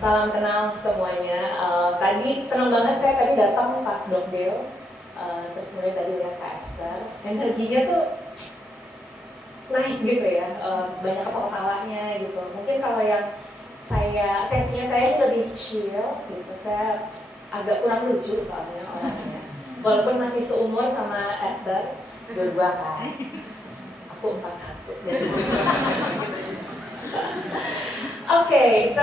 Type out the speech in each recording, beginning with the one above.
Salam kenal semuanya. Tadi senang banget saya tadi datang pas Dok Deo, terus kemudian tadi lihat Kak Esther. Energinya tuh naik gitu ya, banyak ketawa-tawanya gitu. Mungkin kalau yang sesinya saya ini lebih chill gitu, saya agak kurang lucu soalnya orangnya. Walaupun masih seumur sama Esther, 22 kan. Aku 41. Okay, so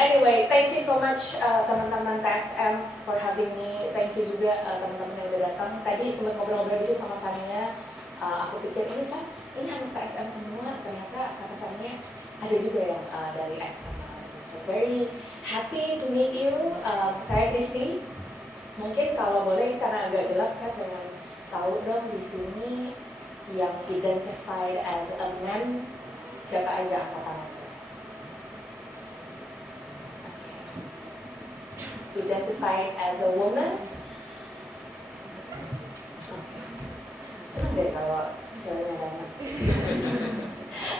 anyway, thank you so much teman-teman TSM for having me. Thank you juga teman-teman yang udah datang. Tadi sempat ngobrol-ngobrol gitu sama Fania. Aku pikir ini kan, ini anak TSM semua. Ternyata kata Fania ada juga yang dari eksternal. So very happy to meet you. Saya Kristy. Mungkin kalau boleh karena agak gelap, saya pengen tahu dong di sini yang identified as a man siapa aja angkat tangan. Identified as a woman. Senang deh kalau ceweknya banyak.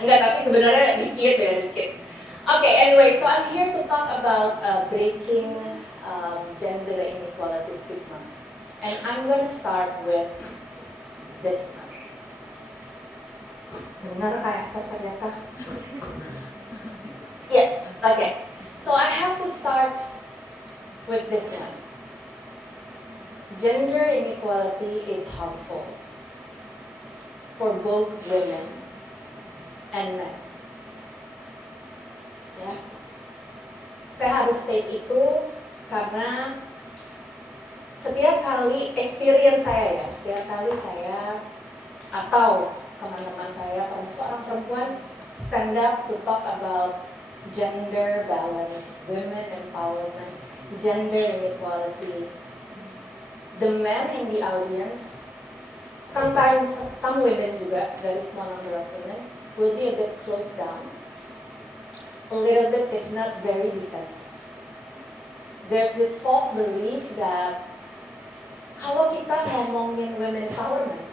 Enggak, tapi sebenarnya dikit. Okay, anyway, so I'm here to talk about breaking gender inequality stigma. And I'm going to start with this one. Benar Kak Esther ternyata? Yeah, okay. So I have to start with this one. Gender inequality is harmful for both women and men. Ya, saya harus state itu karena setiap kali experience saya atau teman-teman saya, seorang perempuan stand up to talk about gender balance, women empowerment, gender inequality. The men in the audience, sometimes some women juga, very small number of women, will be a bit closed down, a little bit if not very defensive. There's this false belief that kalau kita ngomongin women empowerment,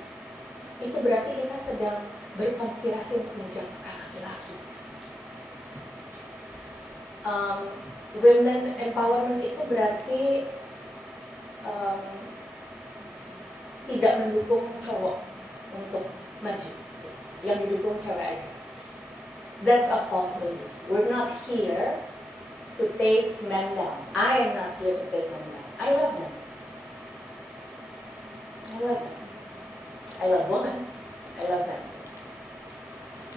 itu berarti kita sedang berkonspirasi untuk menjatuhkan laki-laki. Women empowerment itu berarti tidak mendukung cowok untuk maju, yang didukung cewek aja. That's a false belief. We're not here to take men down. I am not here to take men down. I love them. I love women. I love them.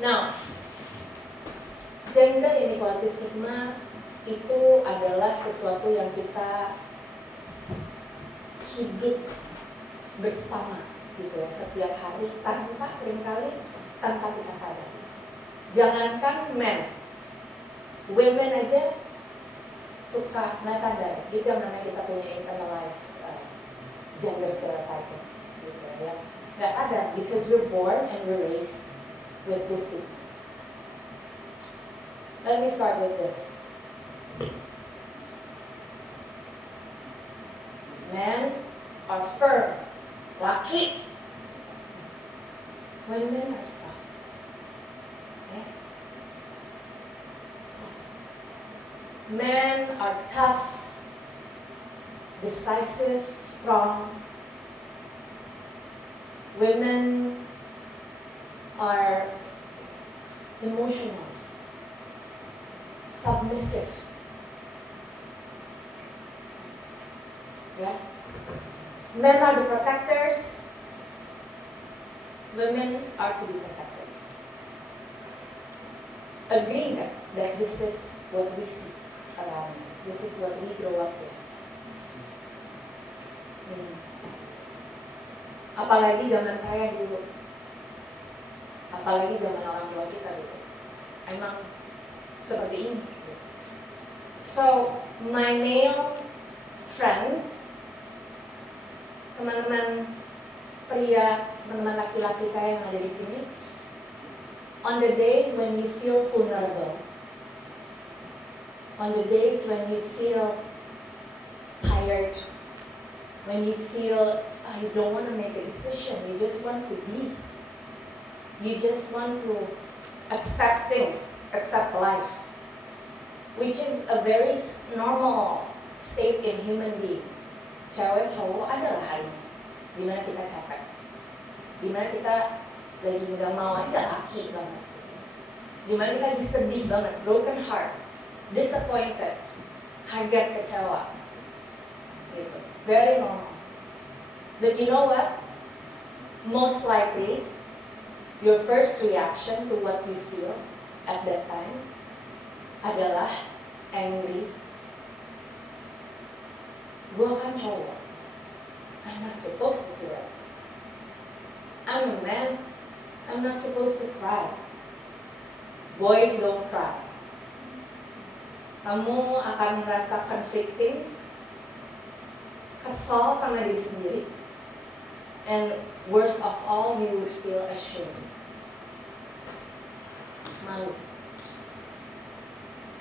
Now, gender inequality stigma itu adalah sesuatu yang kita hidup bersama gitu ya, setiap hari seringkali tanpa kita sadar. Jangankan men, women aja suka nggak sadar. Itu yang namanya kita punya internalized gender stereotype gitu ya. Nggak sadar because we're born and we're raised with this stigma. Let me start with this. Men are firm, laki. Women are soft. Okay? Soft. Men are tough, decisive, strong. Women are emotional, submissive. Yeah. Men are the protectors. Women are to be protected. Agree that this is what we see around us. This is what we grow up with. Apalagi zaman saya dulu. Apalagi zaman orang tua kita dulu. Emang seperti ini. So, my male friends, teman-teman pria, teman-teman laki-laki saya yang ada di sini, on the days when you feel vulnerable, on the days when you feel tired, when you feel you don't want to make a decision, you just want to be, you just want to accept things, accept life. which is a very normal state in human being. Cewek cowok adalah hari dimana kita capek, dimana kita lagi nggak mau aja laki banget, dimana kita lagi sedih banget, broken heart, disappointed, kaget, kecewa, gitu. Very normal. But you know what? Most likely, your first reaction to what you feel at that time adalah angry. Gue kan cowok, I'm not supposed to feel like this. I'm a man, I'm not supposed to cry. Boys don't cry. Kamu akan merasa conflicting, kesal sama diri sendiri, and worst of all, you would feel ashamed. Malu.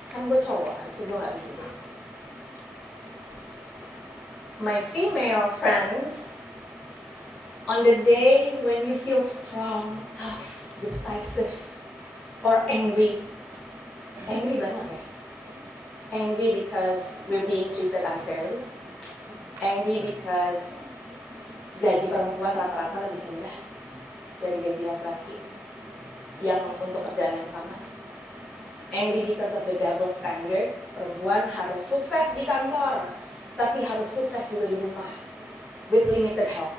Kan gue cowok, harusnya gue gak begitu. My female friends, on the days when you feel strong, tough, decisive, or angry banget ya? Angry because we're being treated unfairly, angry because gaji perempuan rata-rata lebih rendah dari gaji laki-laki yang untuk kerjaan yang sama. Angry because of the double standard, perempuan harus sukses di kantor, tapi harus sukses juga di rumah, with limited help.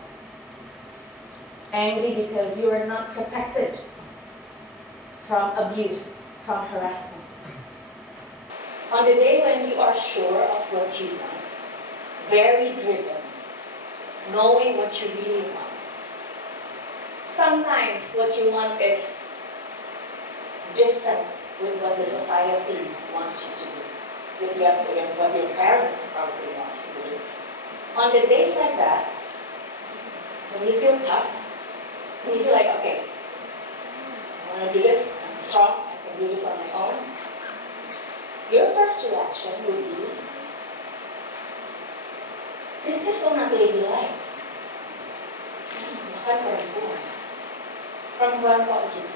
Angry because you are not protected from abuse, from harassment. On the day when you are sure of what you want, very driven, knowing what you really want. Sometimes what you want is different with what the society wants you to do, with what your parents probably want you to do. On the days like that, when you feel tough, when you feel like, okay, I want to do this, I'm strong, I can do this on my own, your first reaction would be, this is so not ladylike. Bukan perempuan. Perempuan kok gitu.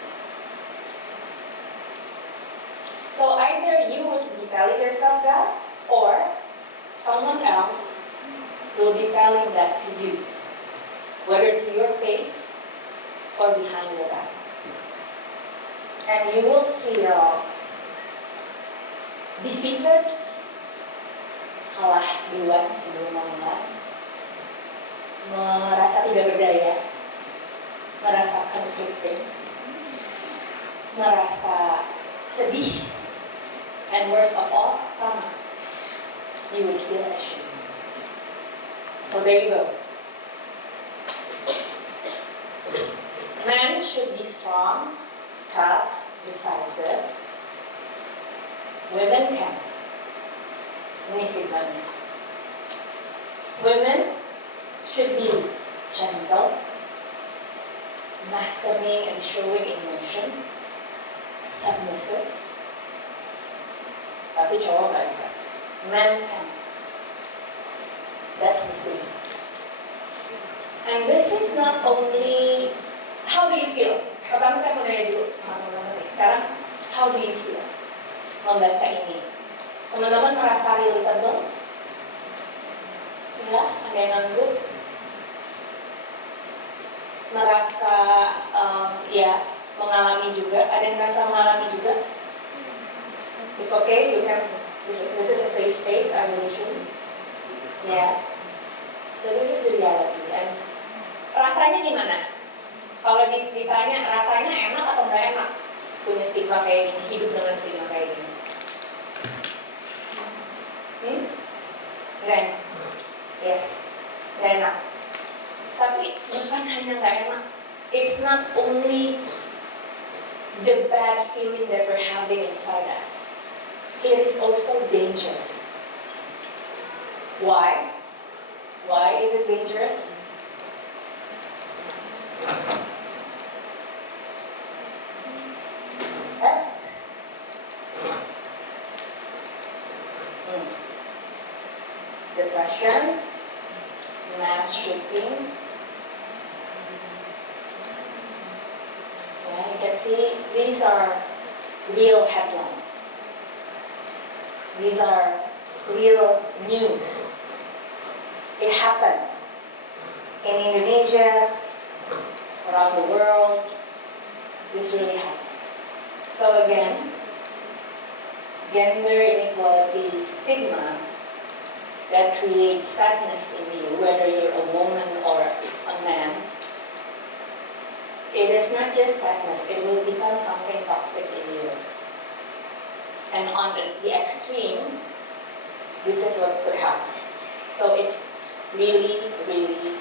So either you would be telling yourself that, or someone else will be telling that to you, whether to your face or behind your back. And you will feel defeated, kalah duluan sebelum memulai, merasa tidak berdaya, merasa conflicted, merasa sedih, and worst of all, sama, you will feel ashamed. So there you go. Men should be strong, tough, decisive. Women can. Ini stigmanya. Women should be gentle, mastering and showing emotion, submissive. Tapi cowok gak bisa. Men can. That's the stigma. And this is not only, how do you feel? Pertama saya mau nanya dulu teman-teman. Sekarang, how do you feel membaca ini? Teman-teman merasa relatable? Ya, ada yang ngangguk? Merasa, ya, mengalami juga? Ada yang merasa mengalami juga? It's okay, you can, this is a safe space, I believe you. Yeah. So this is the reality. And rasanya gimana? Kalau ditanya rasanya enak atau nggak enak punya stigma kayak gini, hidup dengan stigma kayak gini? Nggak enak. Yes, nggak enak. Tapi bukan hanya nggak enak. It's not only the bad feeling that we're having inside us. It is also dangerous. Why? Why is it dangerous? Depression, mass shooting. Yeah, you can see these are real headlines. These are real news. It happens in Indonesia, around the world. This really happens. So again, gender inequality stigma that creates sadness in you, whether you're a woman or a man, it is not just sadness, it will become something toxic in yours. And on the extreme, this is what could happen. So it's really, really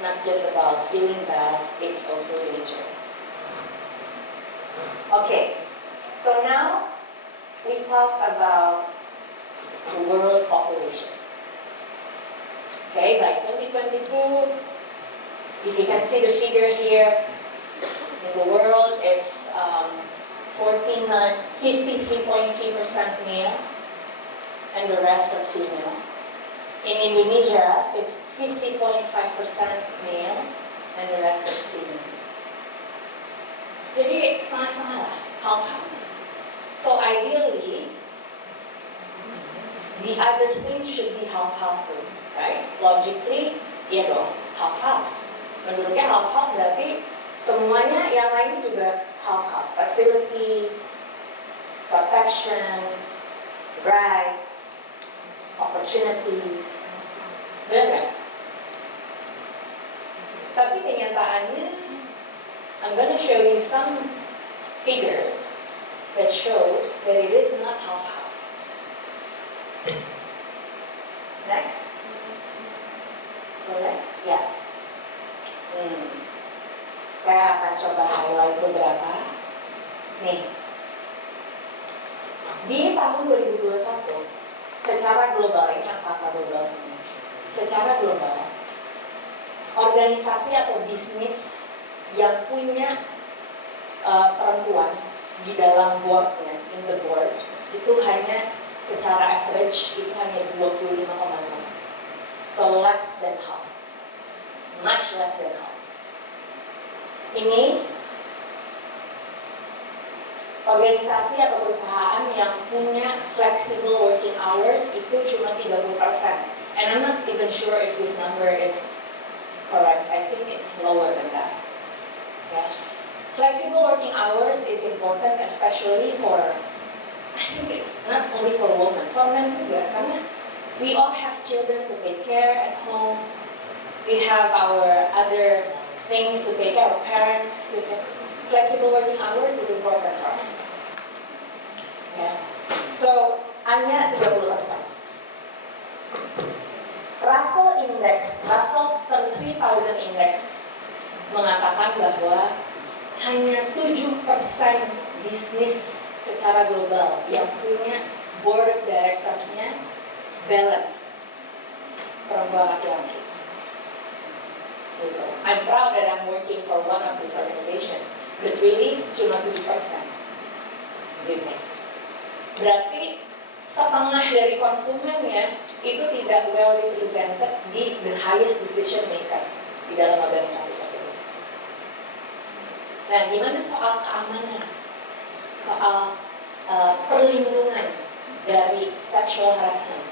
not just about feeling bad, it's also dangerous. Okay, so now we talk about the world population. Okay, by 2022, if you can see the figure here, in the world it's 53.3% male and the rest are female. In Indonesia, it's 50.5% male and the rest is female. Jadi setengah-setengah lah, half-half. So ideally, the other things should be half-half too, right? Logically, ya dong, half-half. Menurutnya half-half berarti semuanya yang lain juga half-half. Facilities, protection, rights, opportunities. Benar nggak? Tapi kenyataannya, I'm going to show you some figures that shows that it is not half-half. Next. Boleh? Ya. Saya akan coba highlight beberapa. Nih. Di tahun 2021, secara global, ini angka global semua. Secara global, organisasi atau bisnis yang punya perempuan di dalam boardnya, in the board, itu hanya secara average itu hanya 25,6. So less than half. Much less than half. Ini organisasi atau perusahaan yang punya flexible working hours itu cuma 30%. And I'm not even sure if this number is correct. I think it's lower than that. Yeah. Flexible working hours is important, especially for, I think it's not only for women, for men juga, karena we all have children to take care at home. We have our other things to take care of, parents. Flexible working hours is important for us. Yeah. So, hanya 30%. Russell 3000 Index mengatakan bahwa hanya 7% bisnis secara global yang punya board of directors-nya balance perempuan laki-laki. Gitu. I'm proud that I'm working for one of these organizations, but really cuma 7%. Gitu. Berarti setengah dari konsumennya itu tidak well represented di the highest decision maker di dalam organisasi tersebut. Nah, gimana soal keamanan, soal perlindungan dari sexual harassment?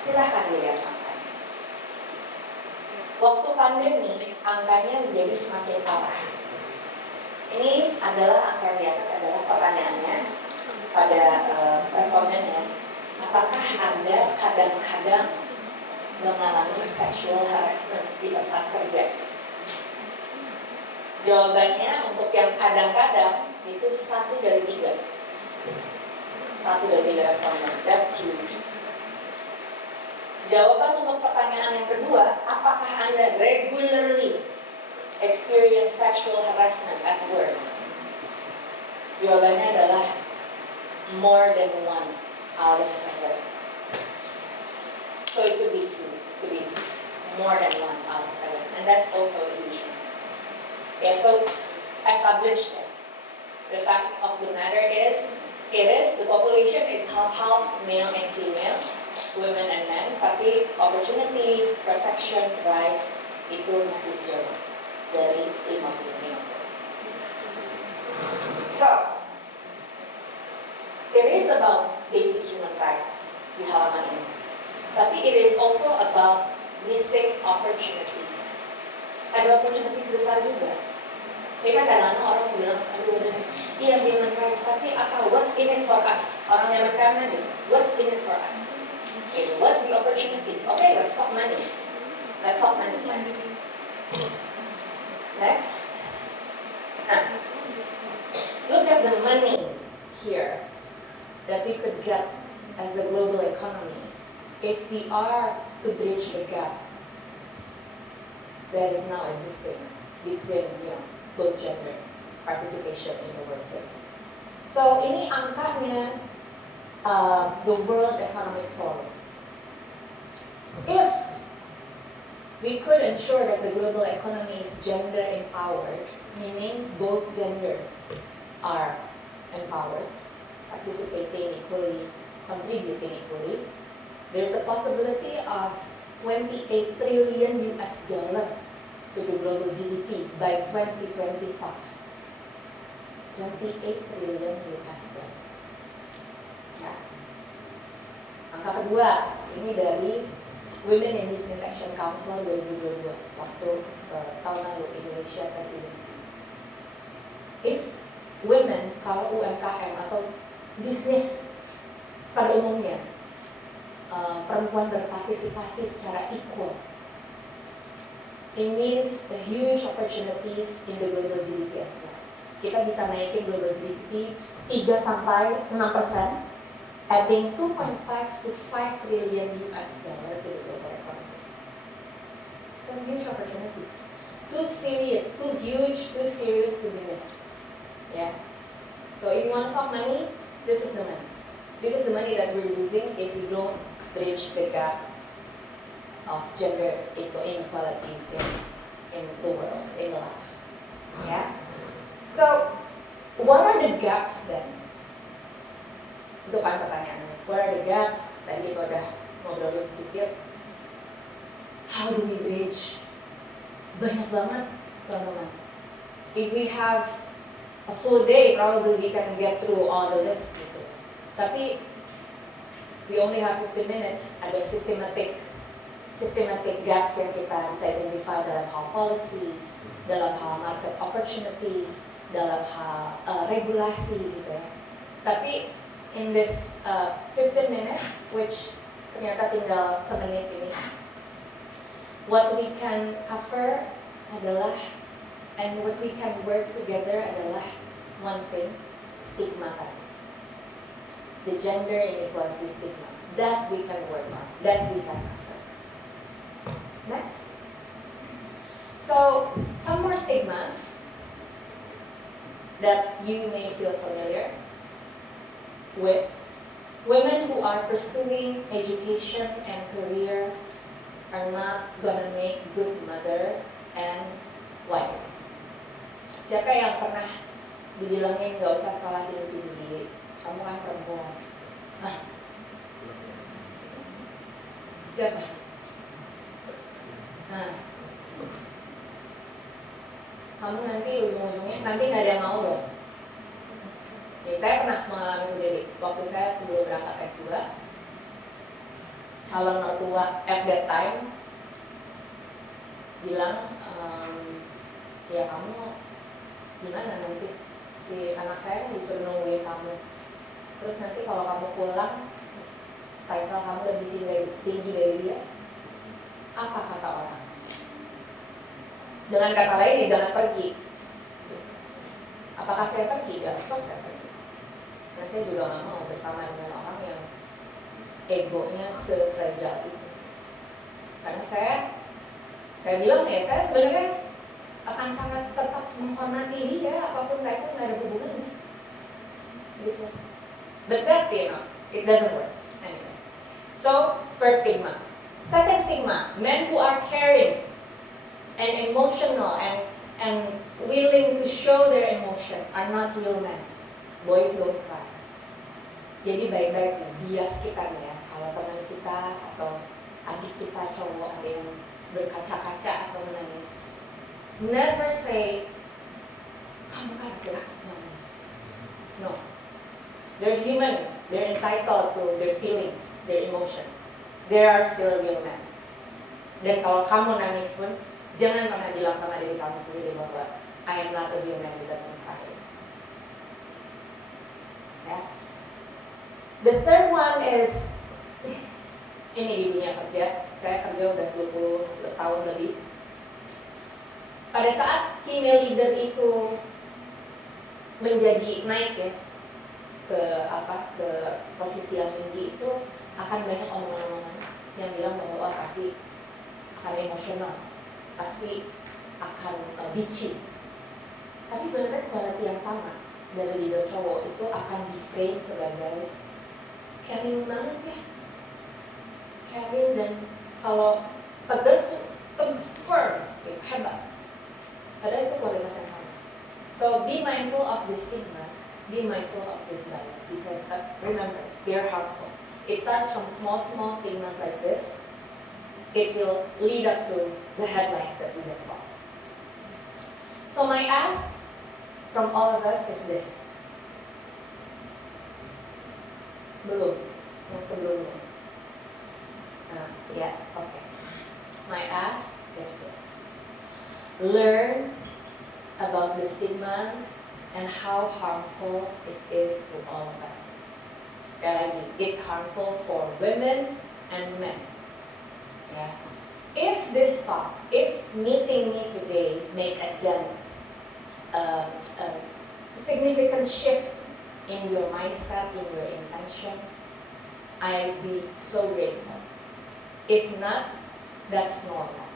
Silahkan dilihat angkanya. Waktu pandemi, angkanya menjadi semakin parah. Ini adalah angka di atas adalah pertanyaannya pada respondennya. Apakah Anda kadang-kadang mengalami sexual harassment di tempat kerja? Jawabannya untuk yang kadang-kadang itu 1 dari 3. 1 dari 3 responden. That's huge. Jawaban untuk pertanyaan yang kedua, apakah Anda regularly experience sexual harassment at work? Jawabannya adalah more than 1 out of 7. So it could be 2, it could be more than 1 out of 7. And that's also illusion. Yeah, so established that. The fact of the matter is, the population is half male and female, women and men, tapi opportunities, protection, rights, itu masih jauh dari 50-50. So, it is about basic human rights. di halaman ini. Tapi it is also about missing opportunities. Ada opportunities besar juga. Ya kan kadang-kadang orang bilang, aduh udah, iya human rights, tapi apa, what's in it for us? Orang yang sekarang nanti, what's in it for us? Okay, what's the opportunities? Okay, let's talk money. Let's talk money. Next. Nah, look at the money here that we could get as a global economy if we are to bridge the gap that is now existing between both gender participation in the workplace. So ini angkanya the World Economic Forum. If we could ensure that the global economy is gender empowered, meaning both genders are empowered, participating equally, contributing equally, there's a possibility of 28 trillion US dollar to the global GDP by 2025. 28 trillion US dollar. Ya. Angka kedua, ini dari Women in Business Action Council 2022, waktu tahun lalu Indonesia presidency. If women, kalau UMKM atau bisnis pada umumnya, perempuan berpartisipasi secara equal, it means the huge opportunities in the global GDP as well. Kita bisa naikin global GDP 3-6%, adding 2.5 to 5 trillion US dollar to the global economy. So huge opportunities. Too huge, too serious to be missed. Yeah. So if you want to talk money, this is the money. This is the money that we're losing if we don't bridge the gap of gender inequalities in the world, in life. Yeah. So, what are the gaps then? Itu kan pertanyaannya. What are the gaps? Tadi itu udah ngobrolin sedikit. How do we bridge? Banyak banget, teman-teman. If we have a full day, probably we can get through all the list gitu. Tapi we only have 15 minutes. Ada systematic gaps yang kita bisa identify dalam hal policies, dalam hal market opportunities, dalam hal regulasi gitu ya. Tapi in this 15 minutes, which ternyata tinggal semenit ini, what we can cover adalah, and what we can work together adalah one thing, stigma tadi. The gender inequality stigma. That we can work on, that we can cover. Next. So, some more stigmas that you may feel familiar with. Women who are pursuing education and career are not gonna make good mother and wife. Siapa yang pernah dibilangin gak usah sekolah tinggi-tinggi, kamu kan perempuan? Siapa? Kamu nanti ujung-ujungnya nanti nggak ada yang mau loh. Ya, saya pernah mengalami sendiri. Waktu saya sebelum berangkat S2, calon mertua at that time bilang, ya kamu gimana nanti si anak saya disuruh nungguin kamu. Terus nanti kalau kamu pulang, title kamu lebih tinggi dari dia. Apa kata orang? Dengan kata lain, jangan pergi. Apakah saya pergi? Ya, of course saya pergi. Karena saya juga nggak mau bersama dengan orang yang egonya se-fragile itu. Karena saya bilang ya, saya sebenarnya akan sangat tetap menghormati dia, apapun mereka nggak ada hubungannya. Gitu. But that, it doesn't work. Anyway. So, first stigma. Second stigma, men who are caring and emotional and willing to show their emotion are not real men. Boys don't cry. Jadi baik-baik bias kita nih ya, kalau teman kita atau adik kita cowok ada yang berkaca-kaca atau menangis, never say, kamu kan laki-laki. No, they're human. They're entitled to their feelings, their emotions. They are still real men. Dan kalau kamu nangis pun, jangan pernah bilang sama diri kamu sendiri bahwa I am not a real man because I'm crying. Ya. The third one is, ini di dunia kerja, saya kerja udah 20 tahun lebih. Pada saat female leader itu menjadi naik ya ke posisi yang tinggi, itu akan banyak omongan-omongan yang bilang bahwa pasti akan emosional, pasti akan bitchy. Tapi sebenarnya kualitas yang sama dari leader cowok itu akan di-frame sebagai caring banget ya, caring, dan kalau tegas firm, ya, hebat. Padahal itu kualitas yang sama. So be mindful of the stigmas, be mindful of this bias, because remember, they're harmful. It starts from small stigmas like this. It will lead up to the headlines that we just saw. So my ask from all of us is this. Belum, yang sebelumnya. Yeah, okay. My ask is this. Learn about the stigmas and how harmful it is to all of us. Sekali lagi, it's harmful for women and men. Yeah. If this talk, if meeting me today make a dent, a significant shift in your mindset, in your intention, I'd be so grateful. If not, that's normal.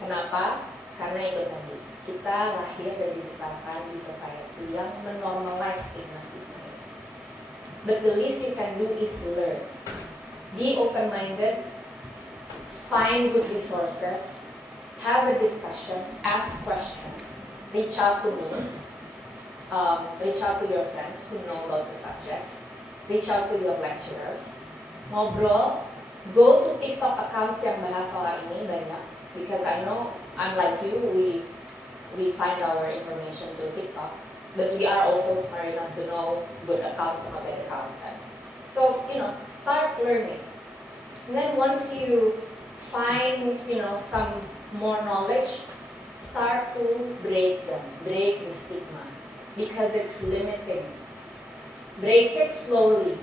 Kenapa? Karena itu tadi, kita lahir dan dibesarkan di society yang menormalize stigma-stigma ini. But the least you can do is learn. Be open-minded, find good resources, have a discussion, ask questions, reach out to me, reach out to your friends who know about the subjects, reach out to your lecturers, ngobrol, go to TikTok accounts yang bahas soal ini banyak, because I know I'm like you, we find our information through TikTok, but we are also smart enough to know good accounts from a bad account. So, start learning. And then once you find, some more knowledge, start to break them, break the stigma, because it's limiting. Break it slowly,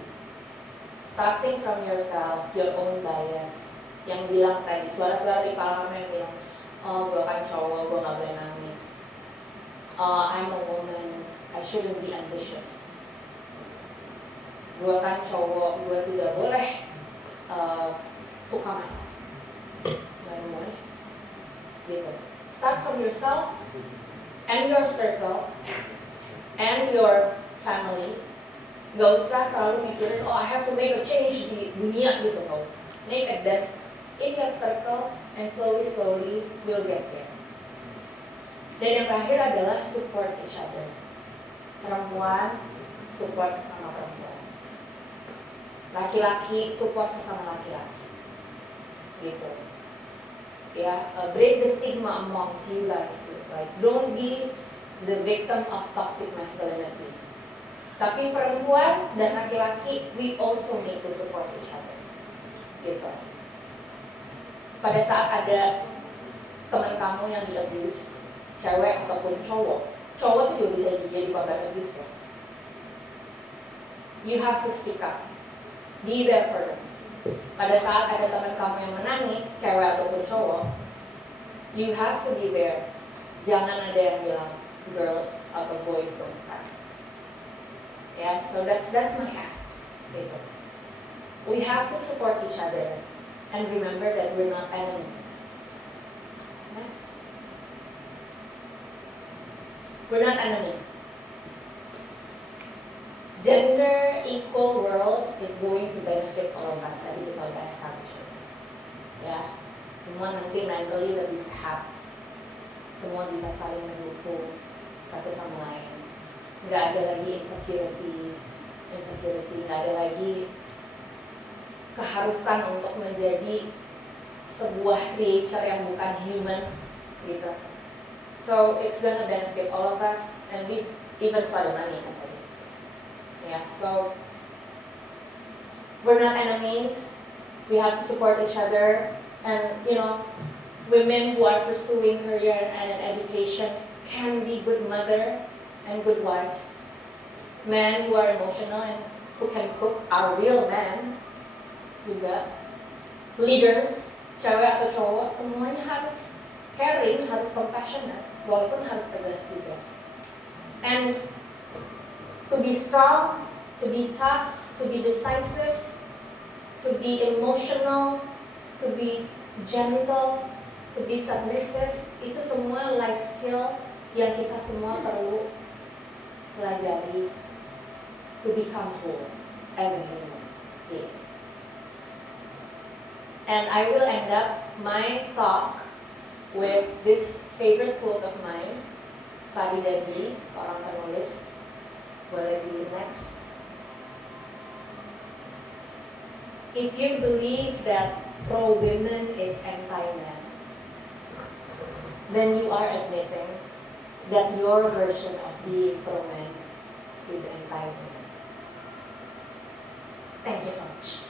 starting from yourself, your own bias. Yang bilang tadi, suara-suara di kepala kamu yang bilang, oh gue kan cowok, gue gak boleh nangis. I'm a woman, I shouldn't be ambitious. Gue kan cowok, gue tidak boleh suka masak. Gak boleh. Gitu. Start from yourself and your circle and your family. Gak usah terlalu mikirin, oh I have to make a change di dunia gitu. Gak usah. Make a dent in your circle and slowly we'll get there. Dan yang terakhir adalah support each other. Perempuan support sesama perempuan. Laki-laki support sesama laki-laki. Gitu. Ya, break the stigma amongst you guys too. Like, don't be the victim of toxic masculinity. Tapi perempuan dan laki-laki, we also need to support each other. Gitu. Pada saat ada teman kamu yang di-abuse, cewek ataupun cowok itu juga bisa jadi korban abuse ya. You have to speak up. Be there for them. Pada saat ada teman kamu yang menangis, cewek ataupun cowok, you have to be there. Jangan ada yang bilang girls atau boys don't cry. Yeah, so that's my ask. Gitu. We have to support each other and remember that we're not enemies. Next. We're not enemies. Gender equal world is going to benefit all of us. Tadi kita udah establish. Ya, semua nanti mentally lebih sehat. Semua bisa saling mendukung satu sama lain. Nggak ada lagi insecurity, nggak ada lagi keharusan untuk menjadi sebuah creature yang bukan human, gitu. So it's gonna benefit all of us, and we even saw the money kan tadi. Yeah, so We're not enemies. We have to support each other. And, women who are pursuing career and education can be good mother and good wife. Men who are emotional and who can cook are real men juga. Leaders, cewek atau cowok, semuanya harus caring, harus compassionate, walaupun harus tegas juga. And to be strong, to be tough, to be decisive, to be emotional, to be gentle, to be submissive, itu semua life skill yang kita semua perlu pelajari to become whole as a human being. And I will end up my talk with this favorite quote of mine, Fadi Debbie, seorang penulis. Boleh di next. If you believe that pro-women is anti-men, then you are admitting that your version of being pro-men is anti-women. Thank you so much.